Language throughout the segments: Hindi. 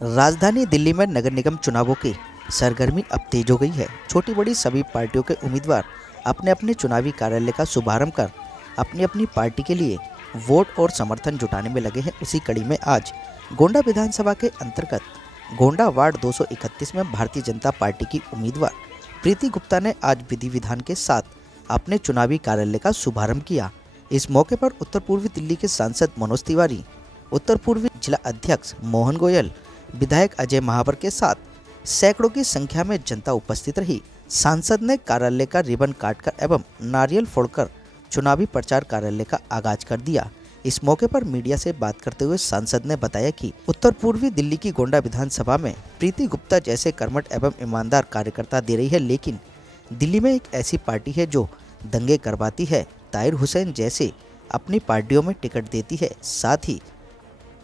राजधानी दिल्ली में नगर निगम चुनावों की सरगर्मी अब तेज हो गई है। छोटी बड़ी सभी पार्टियों के उम्मीदवार अपने अपने चुनावी कार्यालय का शुभारंभ कर अपनी अपनी पार्टी के लिए वोट और समर्थन जुटाने में लगे हैं। उसी कड़ी में आज गोंडा विधानसभा के अंतर्गत गोंडा वार्ड 231 में भारतीय जनता पार्टी की उम्मीदवार प्रीति गुप्ता ने आज विधि विधान के साथ अपने चुनावी कार्यालय का शुभारंभ किया। इस मौके पर उत्तर पूर्वी दिल्ली के सांसद मनोज तिवारी, उत्तर पूर्वी जिला अध्यक्ष मोहन गोयल, विधायक अजय महावर के साथ सैकड़ों की संख्या में जनता उपस्थित रही। सांसद ने कार्यालय का रिबन काटकर एवं नारियल फोड़कर चुनावी प्रचार कार्यालय का आगाज कर दिया। इस मौके पर मीडिया से बात करते हुए सांसद ने बताया कि उत्तर पूर्वी दिल्ली की गोंडा विधानसभा में प्रीति गुप्ता जैसे कर्मठ एवं ईमानदार कार्यकर्ता दे रही है, लेकिन दिल्ली में एक ऐसी पार्टी है जो दंगे करवाती है। ताहिर हुसैन जैसे अपनी पार्टियों में टिकट देती है, साथ ही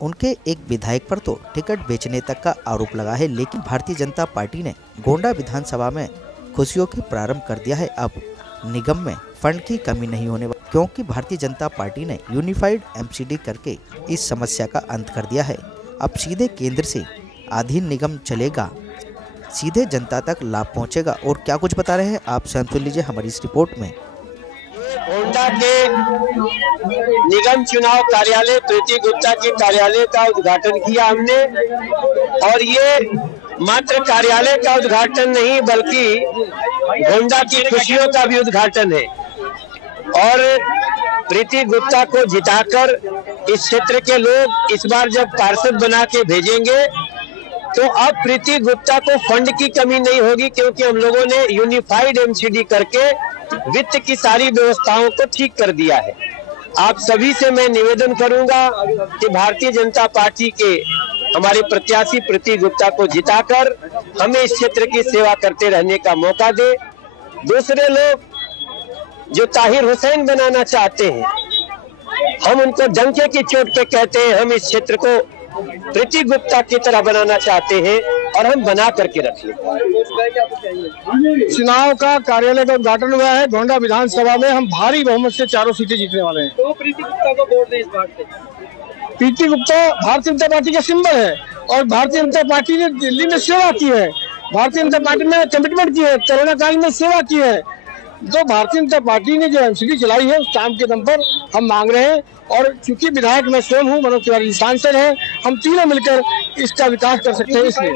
उनके एक विधायक पर तो टिकट बेचने तक का आरोप लगा है। लेकिन भारतीय जनता पार्टी ने गोंडा विधानसभा में खुशियों की प्रारंभ कर दिया है। अब निगम में फंड की कमी नहीं होने वाली, क्योंकि भारतीय जनता पार्टी ने यूनिफाइड एमसीडी करके इस समस्या का अंत कर दिया है। अब सीधे केंद्र से अधीन निगम चलेगा, सीधे जनता तक लाभ पहुंचेगा। और क्या कुछ बता रहे हैं आप स्वयं सुन लीजिए हमारी इस रिपोर्ट में। गोंडा के निगम चुनाव कार्यालय प्रीति गुप्ता के कार्यालय का उद्घाटन किया हमने, और ये मात्र कार्यालय का उद्घाटन नहीं बल्कि गोंडा की खुशियों का भी उद्घाटन है। और प्रीति गुप्ता को जिताकर इस क्षेत्र के लोग इस बार जब पार्षद बना के भेजेंगे तो अब प्रीति गुप्ता को फंड की कमी नहीं होगी, क्योंकि हम लोगों ने यूनिफाइड एमसीडी करके वित्त की सारी व्यवस्थाओं को ठीक कर दिया है। आप सभी से मैं निवेदन करूंगा कि भारतीय जनता पार्टी के हमारे प्रत्याशी प्रीति गुप्ता को जिताकर हमें इस क्षेत्र की सेवा करते रहने का मौका दे। दूसरे लोग जो ताहिर हुसैन बनाना चाहते हैं, हम उनको डंके की चोट पे कहते हैं, हम इस क्षेत्र को प्रीति गुप्ता की तरह बनाना चाहते हैं और हम बना करके रख लें। चुनाव का कार्यालय का उद्घाटन हुआ है। गोंडा विधानसभा में हम भारी बहुमत से 4 सीटें जीतने वाले हैं। तो प्रीति गुप्ता को वोट दें इस बार से। प्रीति गुप्ता भारतीय जनता पार्टी का सिंबल है और भारतीय जनता पार्टी ने दिल्ली में सेवा की है। भारतीय जनता पार्टी ने कमिटमेंट की है, कोरोना काल में सेवा की है। तो भारतीय जनता पार्टी ने जो एमसीडी चलाई है उस काम के दम पर हम मांग रहे हैं। और चूंकि विधायक मैं स्वयं हूँ, मनोज तिवारी सांसद हैं, हम तीनों मिलकर इसका विकास कर सकते हैं। इसलिए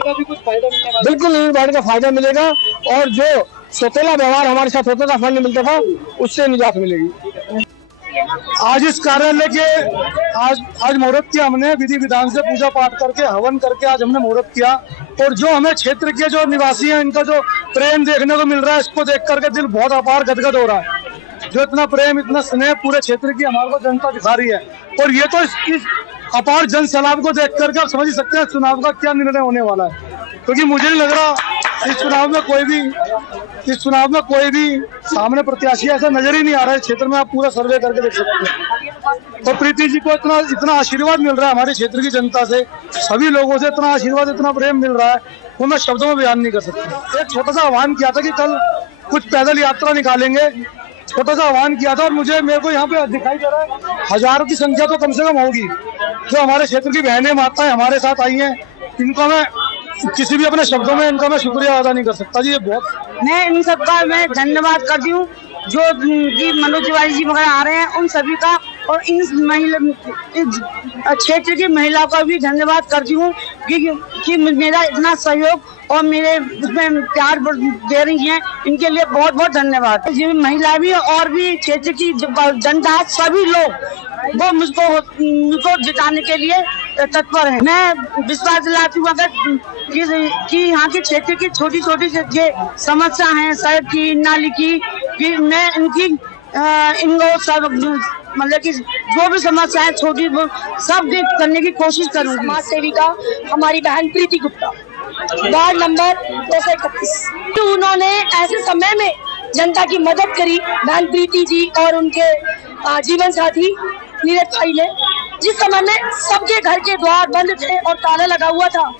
बिल्कुल यूनिफाइड का फायदा मिलेगा और जो सौतेला व्यवहार हमारे साथ होता था, फंड मिलता था, उससे निजात मिलेगी। आज इस कार्यालय के आज मुहूर्त किया हमने, विधि विधान से पूजा पाठ करके हवन करके आज हमने मुहूर्त किया। और जो हमें क्षेत्र के जो निवासी हैं, इनका जो प्रेम देखने को मिल रहा है, इसको देख करके दिल बहुत अपार गदगद हो रहा है। जो इतना प्रेम इतना स्नेह पूरे क्षेत्र की हमारे को जनता दिखा रही है, और ये तो इस अपार जन सैलाब को देख करके आप समझ ही सकते हैं चुनाव का क्या निर्णय होने वाला है। क्योंकि मुझे नहीं लग रहा इस चुनाव में कोई भी सामने प्रत्याशी ऐसा नजर ही नहीं आ रहा है क्षेत्र में। आप पूरा सर्वे करके देख सकते हैं। तो प्रीति जी को इतना आशीर्वाद मिल रहा है हमारे क्षेत्र की जनता से, सभी लोगों से इतना आशीर्वाद इतना प्रेम मिल रहा है, वो मैं शब्दों में बयान नहीं कर सकता। एक छोटा सा आह्वान किया था कि कल कुछ पैदल यात्रा निकालेंगे, छोटा सा आह्वान किया था। और मेरे को यहाँ पे दिखाई दे रहा है हजारों की संख्या तो कम से कम होगी। जो हमारे क्षेत्र की बहनें माताएं हमारे साथ आई हैं, इनको मैं किसी भी अपने शब्दों में इनका मैं शुक्रिया अदा नहीं कर सकता जी। ये बहुत मैं इन सबका मैं धन्यवाद करती हूँ जो मनोज तिवारी जी वगैरह आ रहे हैं, उन सभी का। और इन महिला क्षेत्र की महिलाओं का भी धन्यवाद करती हूँ कि मेरा इतना सहयोग और मेरे उसमें प्यार दे रही हैं, इनके लिए बहुत बहुत धन्यवाद। ये महिला भी और भी क्षेत्र की जनता, सभी लोग वो मुझको जिताने के लिए तत्पर है। मैं विश्वास दिलाती हूँ अगर कि यहाँ के क्षेत्र की छोटी छोटी जो समस्या है, सड़क की, नाली की, कि मैं इनको सब मतलब कि जो भी समस्या है छोटी वो सब करने की कोशिश करूँगी। समाज सेविका हमारी बहन प्रीति गुप्ता, वार्ड नंबर 231। उन्होंने ऐसे समय में जनता की मदद करी, बहन प्रीति जी और उनके जीवन साथी नीरज भाई ने, जिस समय में सबके घर के द्वार बंद थे और ताला लगा हुआ था,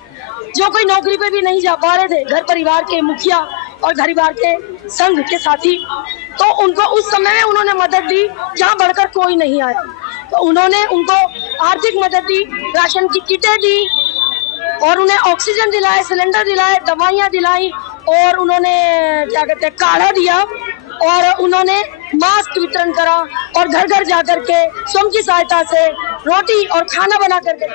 जो कोई नौकरी पे भी नहीं जा पा रहे थे, घर परिवार के मुखिया और घर परिवार के संघ के साथी, तो उनको उस समय में उन्होंने मदद दी जहाँ बढ़कर कोई नहीं आया। तो उन्होंने उनको आर्थिक मदद दी, राशन की किटें दी, और उन्हें ऑक्सीजन दिलाए, सिलेंडर दिलाए, दवाइयाँ दिलाई और उन्होंने क्या कहते हैं काढ़ा दिया और उन्होंने मास्क वितरण करा और घर घर जाकर के स्वयं की सहायता से रोटी और खाना बना करके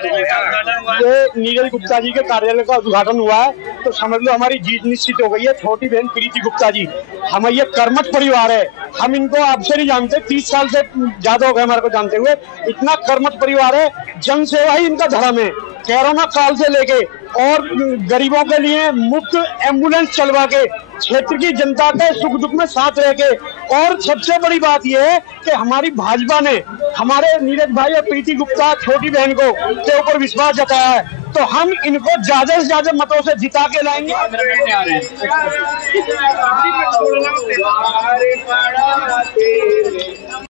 ये नीरज गुप्ता जी के कार्यालय का उद्घाटन हुआ है तो समझ लो हमारी जीत निश्चित हो गई है। छोटी बहन प्रीति गुप्ता जी, हम ये कर्मठ परिवार है, हम इनको आपसे नहीं जानते, 30 साल से ज्यादा हो गए हमारे को जानते हुए। इतना कर्मठ परिवार है, जन सेवा ही इनका धर्म है। कोरोना काल से लेके और गरीबों के लिए मुफ्त एम्बुलेंस चलवा के, क्षेत्र की जनता के सुख दुख में साथ रह के, और सबसे बड़ी बात यह है कि हमारी भाजपा ने हमारे नीरज भाई और प्रीति गुप्ता छोटी बहन को के ऊपर विश्वास जताया है, तो हम इनको ज्यादा से ज्यादा मतों से जिता के लाएंगे।